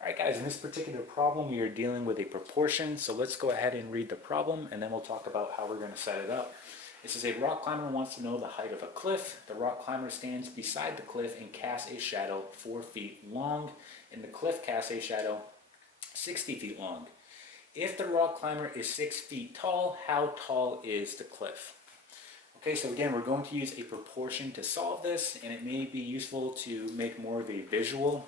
All right, guys, in this particular problem, we are dealing with a proportion. So let's go ahead and read the problem, and then we'll talk about how we're going to set it up. This is a rock climber wants to know the height of a cliff. The rock climber stands beside the cliff and casts a shadow 4 feet long, and the cliff casts a shadow 60 feet long. If the rock climber is 6 feet tall, how tall is the cliff? Okay, so again, we're going to use a proportion to solve this, and it may be useful to make more of a visual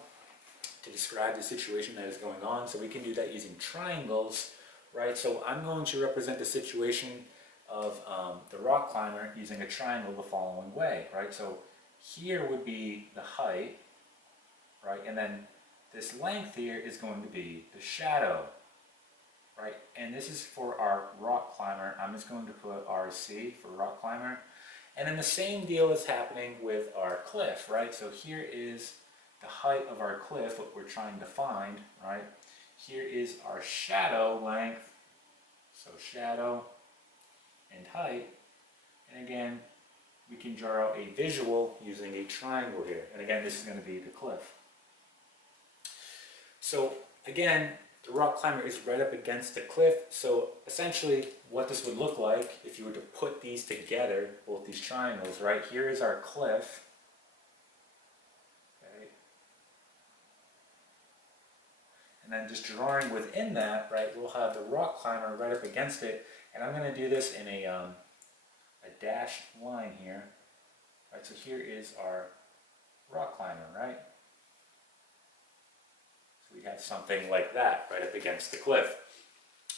to describe the situation that is going on. So we can do that using triangles, right? So I'm going to represent the situation of the rock climber using a triangle the following way, right? So here would be the height, right? And then this length here is going to be the shadow, right? And this is for our rock climber. I'm just going to put RC for rock climber. And then the same deal is happening with our cliff, right? So here is the height of our cliff, what we're trying to find, right? Here is our shadow length, so shadow and height. And again, we can draw out a visual using a triangle here. And again, this is going to be the cliff. So again, the rock climber is right up against the cliff. So essentially what this would look like if you were to put these together, both these triangles, right? Here is our cliff. And then just drawing within that, right, we'll have the rock climber right up against it. And I'm going to do this in a dashed line here. Right, so here is our rock climber, right? So we have something like that right up against the cliff.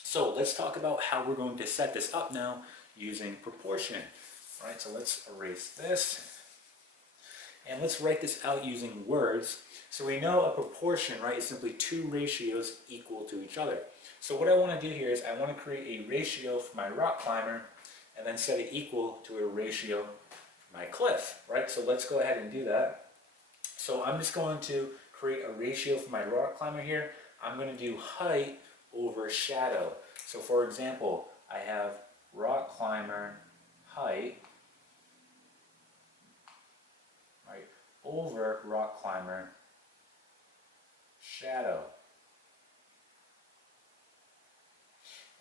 So let's talk about how we're going to set this up now using proportion. Right, so let's erase this. And let's write this out using words. So we know a proportion, right, is simply two ratios equal to each other. So what I want to do here is I want to create a ratio for my rock climber and then set it equal to a ratio for my cliff, right? So let's go ahead and do that. So I'm just going to create a ratio for my rock climber here. I'm going to do height over shadow. So for example, I have rock climber height, right, over rock climber shadow.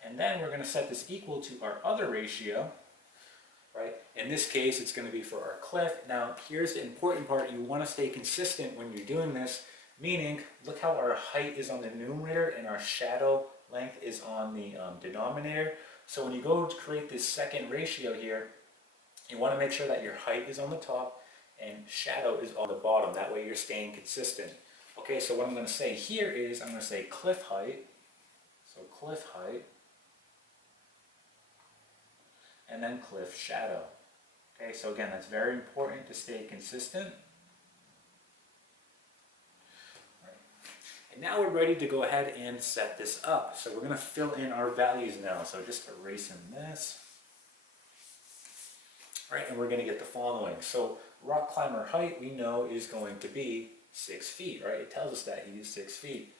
And then we're going to set this equal to our other ratio, right? In this case, it's going to be for our cliff. Now, here's the important part. You want to stay consistent when you're doing this, meaning, look how our height is on the numerator and our shadow length is on the denominator. So when you go to create this second ratio here, you want to make sure that your height is on the top and shadow is on the bottom. That way you're staying consistent. Okay, so what I'm going to say here is, I'm going to say cliff height, so cliff height, and then cliff shadow. Okay, so again, that's very important to stay consistent. Right. And now we're ready to go ahead and set this up. So we're going to fill in our values now. So just erasing this. All right, and we're going to get the following. So rock climber height, we know, is going to be 6 feet, right? It tells us that he is 6 feet.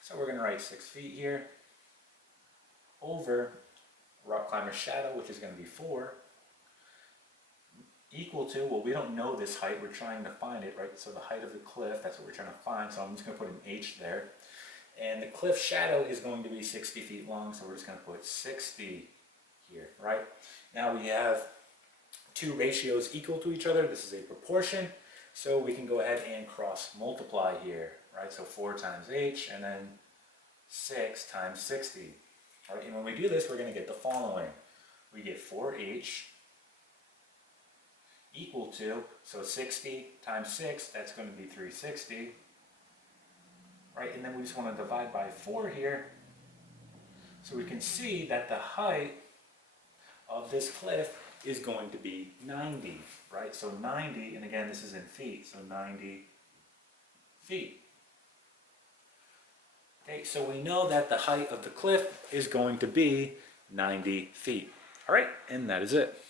So we're going to write 6 feet here over rock climber shadow, which is going to be 4, equal to, well, we don't know this height. We're trying to find it, right? So the height of the cliff, that's what we're trying to find. So I'm just going to put an H there. And the cliff shadow is going to be 60 feet long. So we're just going to put 60 here, right? Now we have two ratios equal to each other. This is a proportion. So we can go ahead and cross multiply here, right? So 4 times H and then 6 times 60. All right, and when we do this, we're going to get the following. We get 4H equal to, so 60 times 6, that's going to be 360. Right, and then we just want to divide by 4 here. So we can see that the height of this cliff is going to be 90, right? So 90, and again, this is in feet, so 90 feet. Okay, so we know that the height of the cliff is going to be 90 feet. All right, and that is it.